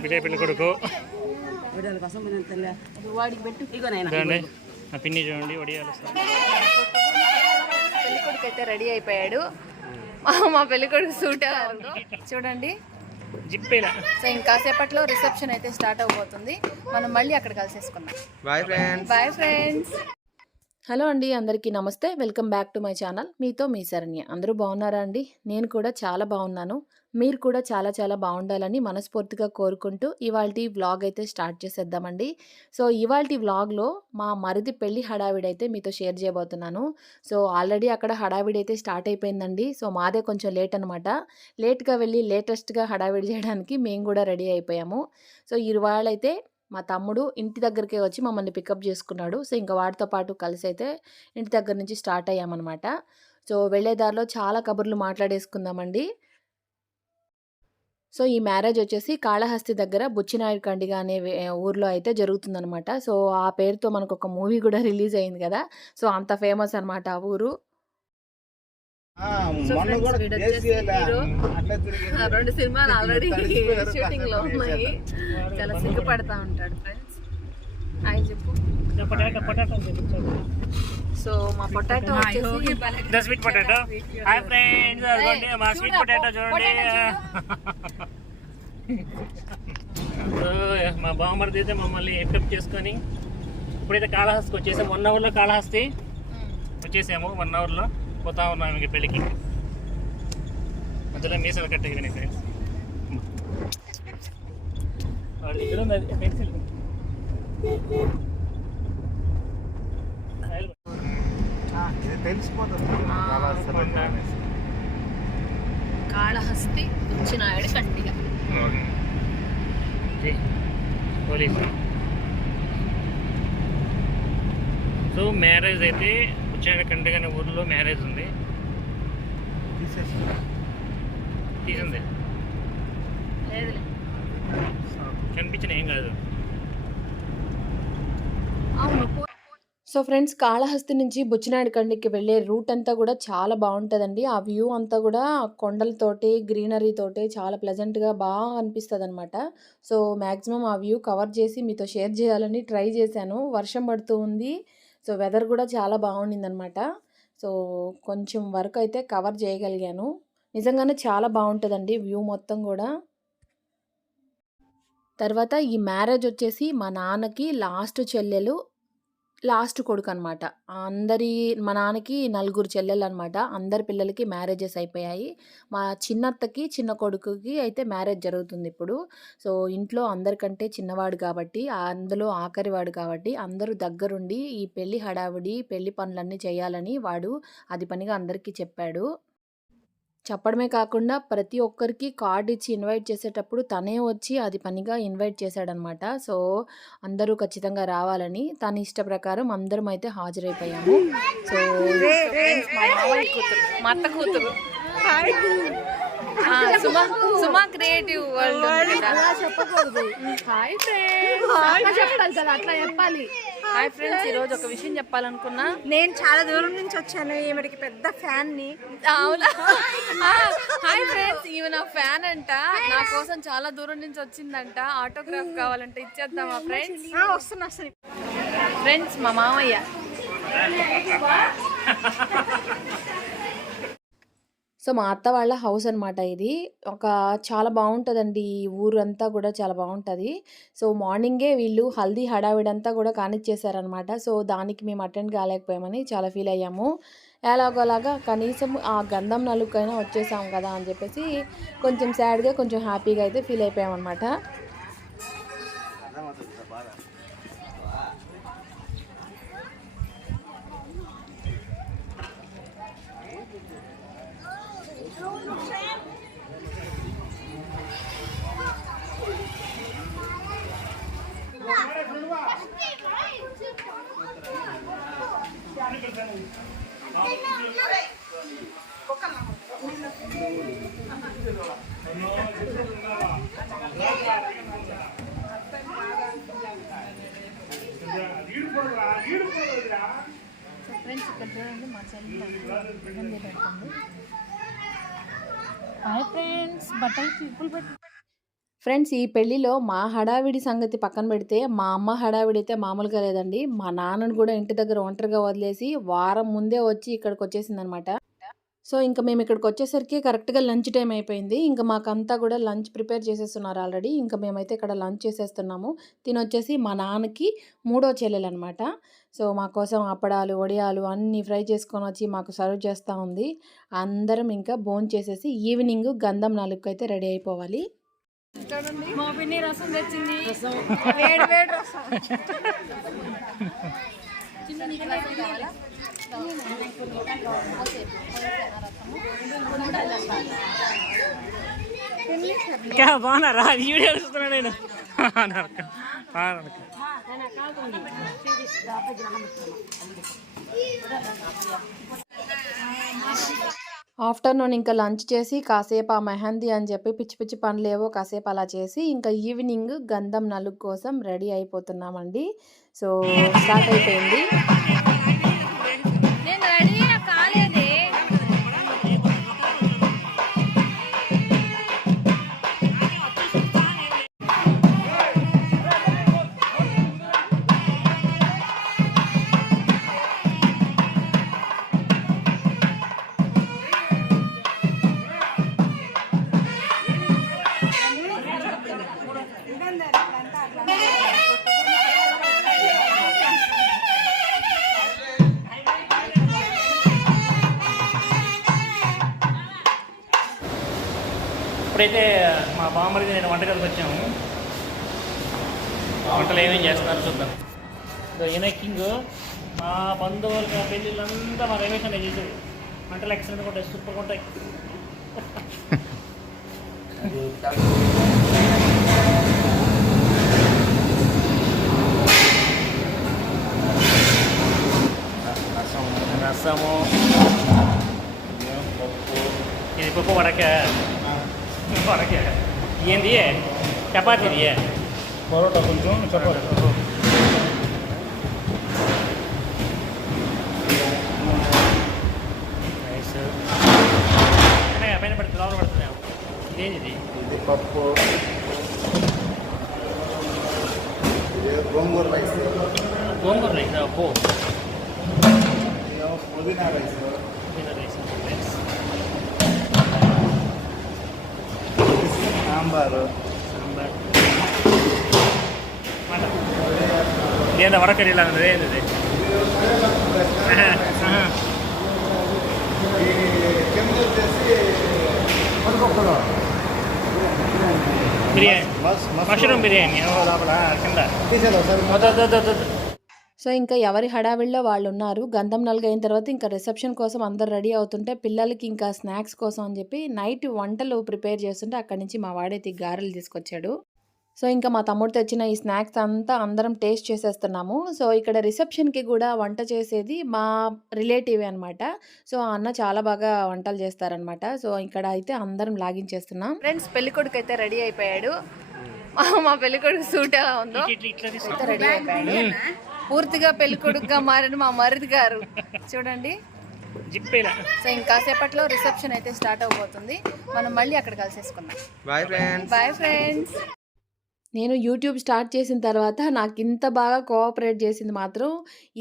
బిడ్డ పెళ్ళి కొడుకు. వీడియోల కోసం మనం తెల్ల. వాడికి పెట్టు. ఇగో నాయన. చూడండి నా పిన్ని చూడండి వడియాలు పెళ్ళి కొడుకు అయితే రెడీ అయిపోయాడు. మా- మా పెళ్ళి కొడుకు సూట్ చూడండి. జిప్పేలా. సో ఇంకాసేపట్లో రిసెప్షన్ అయితే స్టార్ట్ అవబోతుంది మనం మళ్ళీ అక్కడ కలిసేసుకుందాం. Bye friends bye friends hello అండి అందరికీ నమస్తే. Welcome back to my channel. మీతో మీ శరణ్య. అందరూ బాగున్నారా అండి? నేను కూడా చాలా బాగున్నాను. మీరు కూడా చాలా చాలా బాగుండాలని మనస్ఫూర్తిగా కోరుకుంటూ ఇవాళ వ్లాగ్ అయితే స్టార్ట్ చేసేద్దామండి. సో ఇవాళ వ్లాగ్లో మా మరిది పెళ్ళి హడావిడి అయితే మీతో షేర్ చేయబోతున్నాను. సో ఆల్రెడీ అక్కడ హడావిడి అయితే స్టార్ట్ అయిపోయిందండి. సో మాదే కొంచెం లేట్ అనమాట లేట్గా వెళ్ళి లేటెస్ట్గా హడావిడి చేయడానికి మేము కూడా రెడీ అయిపోయాము. సో ఇవాళ అయితే మా తమ్ముడు ఇంటి దగ్గరికే వచ్చి మమ్మల్ని పికప్ చేసుకున్నాడు. సో ఇంకా వాడితో పాటు కలిసి అయితే ఇంటి దగ్గర నుంచి స్టార్ట్ అయ్యామన్నమాట. సో వెళ్ళే దారిలో చాలా కబుర్లు మాట్లాడేసుకుందామండి. సో ఈ మ్యారేజ్ వచ్చేసి కాళహస్తి దగ్గర బుచ్చినాయుడు కండిగ అనే ఊర్లో అయితే జరుగుతుందనమాట సో ఆ పేరుతో మనకు ఒక మూవీ కూడా రిలీజ్ అయింది కదా. సో అంత ఫేమస్ అనమాట ఆ ఊరు. రెండు సినిమాలు ఆల్రెడీ. షూటింగ్లో ఉన్నాయి. చాలా సిగ్గుపడతా ఉంటాడు ఫ్రెండ్స్ హాయ్ చెప్పు. సో మా పొటాటో వచ్చేసి స్వీట్ పొటాటో. హాయ్ ఫ్రెండ్స్ అదిగోండి మా స్వీట్ పొటాటో చూడండి. మా బామ్మర్ది అయితే మమ్మల్ని పికప్ చేసుకొని ఇప్పుడైతే కాళహస్తికి వచ్చేసాము వన్ అవర్లో కాళహస్తి వచ్చేసాము వన్ అవర్లో పోతా ఉన్నాం ఇంక పెళ్ళికి మధ్యలో మీసాలు కట్టేవి ఫ్రెండ్స్ వాళ్ళ దగ్గర ఉంది అది పెన్సిల్ ఇది తెలిసిపోతుంది చాలా అసలు అనేసి. కాళహస్తి వచ్చినాయుడు కండిగా పోలీస్ సో మ్యారేజ్ అయితే వచ్చాక కంటగానే ఊర్లో మ్యారేజ్ ఉంది. తీసేసి తీసింది. కనిపించిన ఏం కాదు. సో ఫ్రెండ్స్ కాళహస్తి నుంచి బుచ్చినాయుడు కండికి వెళ్ళే రూట్ అంతా కూడా చాలా బాగుంటుందండి. ఆ వ్యూ అంతా కూడా కొండలతోటి గ్రీనరీ తోటి చాలా ప్లెజెంట్గా బాగా అనిపిస్తుంది అనమాట సో మ్యాక్సిమం ఆ వ్యూ కవర్ చేసి మీతో షేర్ చేయాలని ట్రై చేశాను. వర్షం పడుతూ ఉంది. సో వెదర్ కూడా చాలా బాగుండింది అనమాట సో కొంచెం వర్క్ అయితే కవర్ చేయగలిగాను. నిజంగానే చాలా బాగుంటుందండి వ్యూ మొత్తం కూడా. తర్వాత ఈ మ్యారేజ్ వచ్చేసి మా నాన్నకి లాస్ట్ చెల్లెలు లాస్ట్ కొడుకు అనమాట అందరి మా నాన్నకి నలుగురు చెల్లెలు అనమాట అందరి పిల్లలకి మ్యారేజెస్ అయిపోయాయి. మా చిన్నత్తకి చిన్న కొడుకుకి అయితే మ్యారేజ్ జరుగుతుంది ఇప్పుడు. సో ఇంట్లో అందరికంటే చిన్నవాడు కాబట్టి అందులో ఆఖరివాడు కాబట్టి అందరూ దగ్గరుండి ఈ పెళ్ళి హడావిడి పెళ్ళి పనులన్నీ చేయాలని వాడు అది పనిగా అందరికీ చెప్పాడు. చెప్పడమే కాకుండా ప్రతి ఒక్కరికి కార్డు ఇచ్చి ఇన్వైట్ చేసేటప్పుడు తనే వచ్చి అది పనిగా ఇన్వైట్ చేశాడనమాట. సో అందరూ ఖచ్చితంగా రావాలని తన ఇష్ట ప్రకారం అందరం అయితే హాజరైపోయాము. సో మా మావయ్య కూతురు మా అత్త కూతురు. ఆ, సుమా సుమా క్రియేటివ్ వరల్డ్ చెప్పకూడదు. హాయ్ ఫ్రెండ్స్ చెప్పాలి కదా అట్లా చెప్పాలి. హాయ్ ఫ్రెండ్స్ ఈరోజు ఒక విషయం చెప్పాలనుకున్నా. నేను చాలా దూరం నుంచి వచ్చాను. ఈమెడికి పెద్ద ఫ్యాన్ని అవునా హాయ్ ఫ్రెండ్స్ ఈమె నా ఫ్యాన్ అంట. నా కోసం చాలా దూరం నుంచి వచ్చిందంట. ఆటోగ్రాఫ్ కావాలంటే ఇచ్చేద్దామా ఫ్రెండ్స్ ఆ, వస్తున్నా వస్తున్నా. ఫ్రెండ్స్ మా మామయ్య. సో మా అత్త వాళ్ళ హౌస్ అనమాట ఇది. ఒక చాలా బాగుంటుందండి ఈ ఊరు అంతా కూడా చాలా బాగుంటుంది. సో మార్నింగే వీళ్ళు హల్దీ హడావిడంతా కూడా కానిచ్చేసారనమాట సో దానికి మేము అటెండ్ కాలేకపోయామని చాలా ఫీల్ అయ్యాము. ఎలాగోలాగా కనీసం ఆ గంధం నలుకైనా వచ్చేసాం కదా అని చెప్పేసి కొంచెం సాడ్గా కొంచెం హ్యాపీగా అయితే ఫీల్ అయిపోయామన్నమాట. హాయ్ ఫ్రెండ్స్ బట్టలు పీపుల్ పెట్టి. ఫ్రెండ్స్ ఈ పెళ్ళిలో మా హడావిడి సంగతి పక్కన పెడితే మా అమ్మ హడావిడి అయితే మామూలుగా లేదండి. మా నాన్నను కూడా ఇంటి దగ్గర ఒంటరిగా వదిలేసి వారం ముందే వచ్చి ఇక్కడికి వచ్చేసిందనమాట. సో ఇంకా మేము ఇక్కడికి వచ్చేసరికి కరెక్ట్గా లంచ్ టైం అయిపోయింది. ఇంకా మాకంతా కూడా లంచ్ ప్రిపేర్ చేసేస్తున్నారు ఆల్రెడీ ఇంకా మేమైతే ఇక్కడ లంచ్ చేసేస్తున్నాము. తినొచ్చేసి మా నాన్నకి మూడో చెల్లెలు అనమాట సో మా కోసం అప్పడాలు వడియాలు అన్నీ ఫ్రై చేసుకొని వచ్చి మాకు సర్వ్ చేస్తూ ఉంది. అందరం ఇంకా భోంచేసేసి చేసేసి ఈవినింగ్ గంధం నాలుగుకి అయితే రెడీ అయిపోవాలి. మా పిన్ని రసం తెచ్చింది. వేడి వేడి రసం. ఇంకా బాగున్నారా? వీడియో చూస్తున్నాడు నేను. ఆఫ్టర్నూన్ ఇంకా లంచ్ చేసి కాసేపు ఆ మెహందీ అని చెప్పి పిచ్చి పిచ్చి పనులు ఏవో కాసేపు అలా చేసి ఇంకా ఈవినింగ్ గంధం నలుగు కోసం రెడీ అయిపోతున్నామండి. సో స్టార్ట్ అయిపోయింది. ఇప్పుడైతే మా బామ్మడిది నేను వంటగదికి వచ్చాము. వంటలు ఏమేమి చేస్తున్నారు చూద్దాం. ఇదో ఈయన కింగ్. మా పెళ్ళిళ్ళు పెళ్ళిళ్ళంతా మా రమేష్ అనే చేసేది వంటలు ఎక్సలెంట్ ఉంటాయి సూపర్గా ఉంటాయి. రసము పప్పు. ఇది పప్పు వడక. వడక ఏంది చపాతీ ఇది పరోటా కొంచెం చపాతి రైస్ పైన పడుతుంది లోపల పడుతుంది ఇదేంది ఇది పప్పు గోంగూర రైస్ గోంగూర రైస్ పో పుదీనా రైస్ రైస్ రైస్ కింద వచ్చేసి పడిపప్పులు biryani mush- mush- mushroom biryani ఓ లోపల కింద తీసేదా సార్ సో ఇంకా ఎవరి హడావిడిలో వాళ్ళు ఉన్నారు గంధం నలుగు అయిన తర్వాత ఇంకా రిసెప్షన్ కోసం అందరు రెడీ అవుతుంటే పిల్లలకి ఇంకా స్నాక్స్ కోసం అని చెప్పి నైట్ వంటలు ప్రిపేర్ చేస్తుంటే అక్కడి నుంచి మా వాడైతే గారెలు తీసుకొచ్చాడు. సో ఇంకా మా తమ్ముడు తెచ్చిన ఈ స్నాక్స్ అంతా అందరం టేస్ట్ చేసేస్తున్నాము. సో ఇక్కడ రిసెప్షన్కి కూడా వంట చేసేది మా రిలేటివ్ అనమాట సో ఆ అన్న చాలా బాగా వంటలు చేస్తారనమాట సో ఇక్కడ అయితే అందరం లాగించేస్తున్నాం. ఫ్రెండ్స్ పెళ్ళికొడుకు అయితే రెడీ అయిపోయాడు. మా పెళ్ళికొడుకు సూట్ ఎలా ఉందో? రెడీ అయిపోయాడు. పూర్తిగా పెళ్ళి కొడుకుగా మారిన మా మరిది గారు. చూడండి. జిప్పేలా సో ఇంకాసేపట్లో రిసెప్షన్ అయితే స్టార్ట్ అవబోతుంది. మనం మళ్ళీ అక్కడ కలిసేసుకుందాం. బాయ్ ఫ్రెండ్స్ బాయ్ ఫ్రెండ్స్ నేను యూట్యూబ్ స్టార్ట్ చేసిన తర్వాత నాకు ఇంత బాగా కోఆపరేట్ చేసింది మాత్రం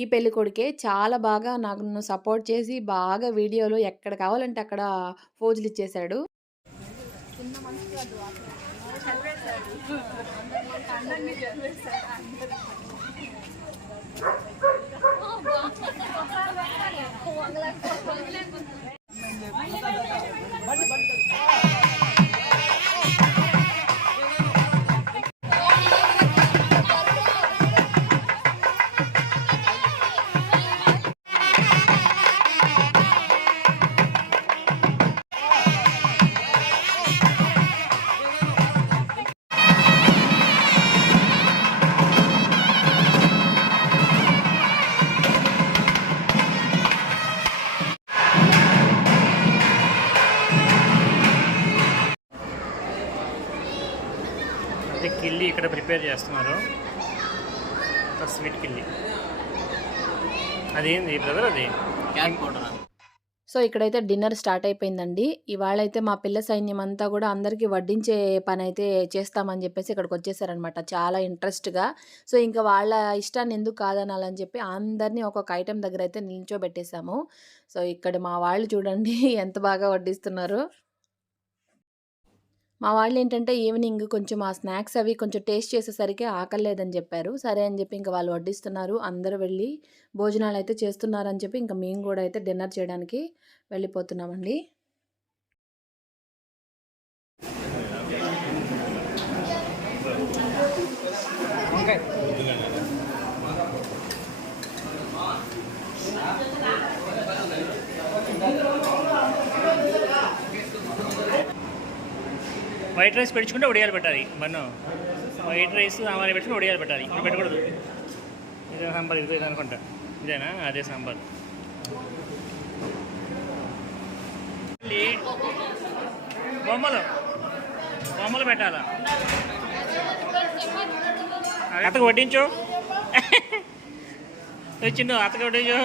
ఈ పెళ్ళి కొడుకే. చాలా బాగా నాకు నన్ను సపోర్ట్ చేసి బాగా వీడియోలో ఎక్కడ కావాలంటే అక్కడ ఫోజులు ఇచ్చేశాడు. Oh, చేస్తున్నారు. స్వీట్ కిల్లి. అదేంది బ్రదర్ అది? సో ఇక్కడైతే డిన్నర్ స్టార్ట్ అయిపోయిందండి. ఇవాళ అయితే మా పిల్ల సైన్యం అంతా కూడా అందరికీ వడ్డించే పని అయితే చేస్తామని చెప్పేసి ఇక్కడికి వచ్చేసారనమాట చాలా ఇంట్రెస్ట్గా. సో ఇంకా వాళ్ళ ఇష్టాన్ని ఎందుకు కాదనాలని చెప్పి అందరినీ ఒక్కొక్క ఐటెం దగ్గర అయితే నిల్చోబెట్టేశాము సో ఇక్కడ మా వాళ్ళు చూడండి ఎంత బాగా వడ్డిస్తున్నారు. మా వాళ్ళు ఏంటంటే ఈవినింగ్ కొంచెం ఆ స్నాక్స్ అవి కొంచెం టేస్ట్ చేసేసరికి ఆకలేదని చెప్పారు. సరే అని చెప్పి ఇంకా వాళ్ళు వడ్డిస్తున్నారు. అందరూ వెళ్ళి భోజనాలు అయితే చేస్తున్నారని చెప్పి ఇంకా మేము కూడా అయితే డిన్నర్ చేయడానికి వెళ్ళిపోతున్నామండి. వైట్ రైస్ పెట్టుకుంటే ఉడియాలు పెట్టాలి. బన్ను వైట్ రైస్ సాంబార్ పెట్టుకుని ఉడియాలు పెట్టాలి. ఇప్పుడు పెట్టకూడదు. ఇదే సాంబార్ ఇది అనుకుంటా. ఇదేనా? అదే సాంబార్. బొమ్మలు. బొమ్మలు పెట్టాలా? అతకు వడ్డించు. వచ్చిండు అతకు వడ్డించు.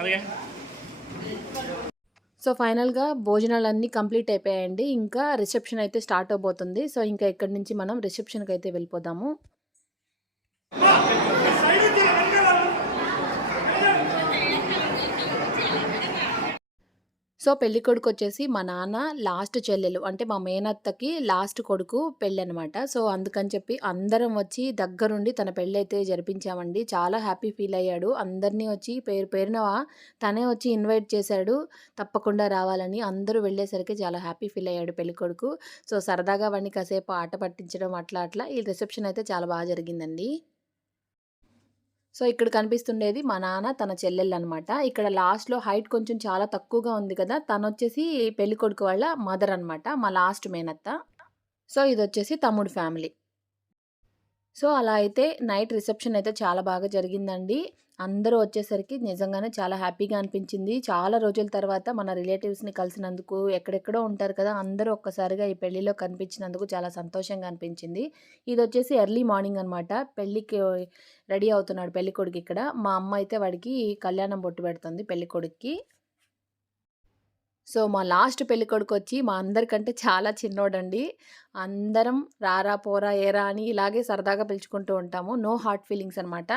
అదిగా. సో ఫైనల్గా భోజనాలన్నీ కంప్లీట్ అయిపోయాయండి. ఇంకా రిసెప్షన్ అయితే స్టార్ట్ అవబోతుంది. సో ఇంకా ఇక్కడి నుంచి మనం రిసెప్షన్కి అయితే వెళ్ళిపోదాము సో పెళ్ళి కొడుకు వచ్చేసి మా నాన్న లాస్ట్ చెల్లెలు. అంటే మా మేనత్తకి లాస్ట్ కొడుకు పెళ్ళి అనమాట సో అందుకని చెప్పి అందరం వచ్చి దగ్గరుండి తన పెళ్ళి అయితే జరిపించామండి. చాలా హ్యాపీ ఫీల్ అయ్యాడు. అందరినీ వచ్చి పేరు పేరున తనే వచ్చి ఇన్వైట్ చేశాడు. తప్పకుండా రావాలని అందరూ వెళ్ళేసరికి చాలా హ్యాపీ ఫీల్ అయ్యాడు పెళ్ళి కొడుకు. సో సరదాగా వాడిని కాసేపు ఆట పట్టించడం అట్లా అట్లా ఈ రిసెప్షన్ అయితే చాలా బాగా జరిగిందండి. సో ఇక్కడ కనిపిస్తుండేది మా నాన్న తన చెల్లెళ్ళు అనమాట ఇక్కడ లాస్ట్లో హైట్ కొంచెం చాలా తక్కువగా ఉంది కదా తను వచ్చేసి పెళ్ళి కొడుకు వాళ్ళ మదర్ అనమాట మా లాస్ట్ మేనత్త. సో ఇది వచ్చేసి తమ్ముడు ఫ్యామిలీ. సో అలా అయితే నైట్ రిసెప్షన్ అయితే చాలా బాగా జరిగిందండి. అందరూ వచ్చేసరికి నిజంగానే చాలా హ్యాపీగా అనిపించింది. చాలా రోజుల తర్వాత మన రిలేటివ్స్ని కలిసినందుకు ఎక్కడెక్కడో ఉంటారు కదా అందరూ ఒక్కసారిగా ఈ పెళ్ళిలో కనిపించినందుకు చాలా సంతోషంగా అనిపించింది. ఇది వచ్చేసి ఎర్లీ మార్నింగ్ అనమాట పెళ్ళికి రెడీ అవుతున్నాడు పెళ్ళికొడుకు ఇక్కడ. మా అమ్మ అయితే వాడికి కళ్యాణం బొట్టు పెడుతుంది పెళ్ళికొడుక్కి. సో మా లాస్ట్ పెళ్ళి కొడుకు వచ్చి మా అందరికంటే చాలా చిన్నోడండి. అందరం రారా పోరా ఏరా అని ఇలాగే సరదాగా పిలుచుకుంటూ ఉంటాము. నో హార్ట్ ఫీలింగ్స్ అనమాట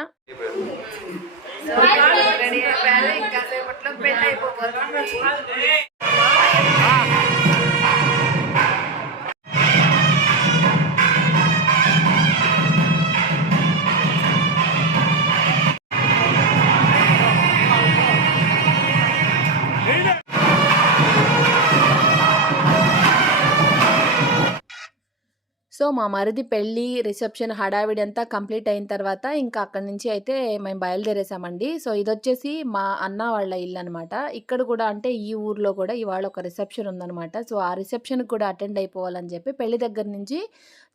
సో మా మరిది పెళ్ళి రిసెప్షన్ హడావిడి అంతా కంప్లీట్ అయిన తర్వాత ఇంకా అక్కడి నుంచి అయితే మేము బయలుదేరేసామండి. సో ఇది వచ్చేసి మా అన్న వాళ్ళ ఇల్లు అనమాట ఇక్కడ కూడా అంటే ఈ ఊర్లో కూడా ఇవాళ ఒక రిసెప్షన్ ఉందనమాట సో ఆ రిసెప్షన్కి కూడా అటెండ్ అయిపోవాలని చెప్పి పెళ్ళి దగ్గర నుంచి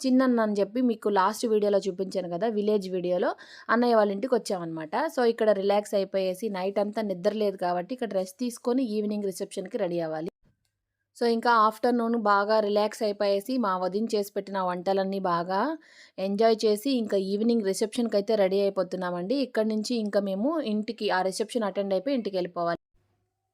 చిన్నన్న అని చెప్పి మీకు లాస్ట్ వీడియోలో చూపించాను కదా విలేజ్ వీడియోలో అన్నయ్య వాళ్ళ ఇంటికి వచ్చామన్నమాట. సో ఇక్కడ రిలాక్స్ అయిపోయేసి నైట్ అంతా నిద్ర లేదు కాబట్టి ఇక్కడ రెస్ట్ తీసుకొని ఈవినింగ్ రిసెప్షన్కి రెడీ అవ్వాలి. సో ఇంకా ఆఫ్టర్నూన్ బాగా రిలాక్స్ అయిపోయేసి మా వదిన చేసి పెట్టిన వంటలన్నీ బాగా ఎంజాయ్ చేసి ఇంకా ఈవినింగ్ రిసెప్షన్కి అయితే రెడీ అయిపోతున్నామండి. ఇక్కడ నుంచి ఇంకా మేము ఇంటికి ఆ రిసెప్షన్ అటెండ్ అయిపోయి ఇంటికి వెళ్ళిపోవాలి.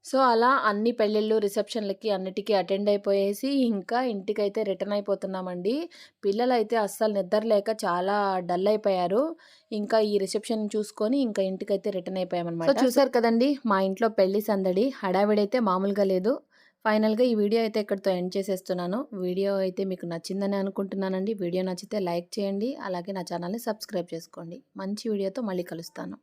సో అలా అన్ని పెళ్ళిళ్ళు రిసెప్షన్లకి అన్నిటికీ అటెండ్ అయిపోయేసి ఇంకా ఇంటికైతే రిటర్న్ అయిపోతున్నామండి. పిల్లలైతే అస్సలు నిద్రలేక చాలా డల్ అయిపోయారు. ఇంకా ఈ రిసెప్షన్ చూసుకొని ఇంకా ఇంటికైతే రిటర్న్ అయిపోయామన్నమాట. సో చూసారు కదండి మా ఇంట్లో పెళ్ళి సందడి హడావిడైతే మామూలుగా లేదు. ఫైనల్గా ఈ వీడియో అయితే ఇక్కడితో ఎండ్ చేసేస్తున్నాను. వీడియో అయితే మీకు నచ్చిందని అనుకుంటున్నానండి. వీడియో నచ్చితే లైక్ చేయండి. అలాగే నా ఛానల్ని సబ్స్క్రైబ్ చేసుకోండి. మంచి వీడియోతో మళ్ళీ కలుస్తాను.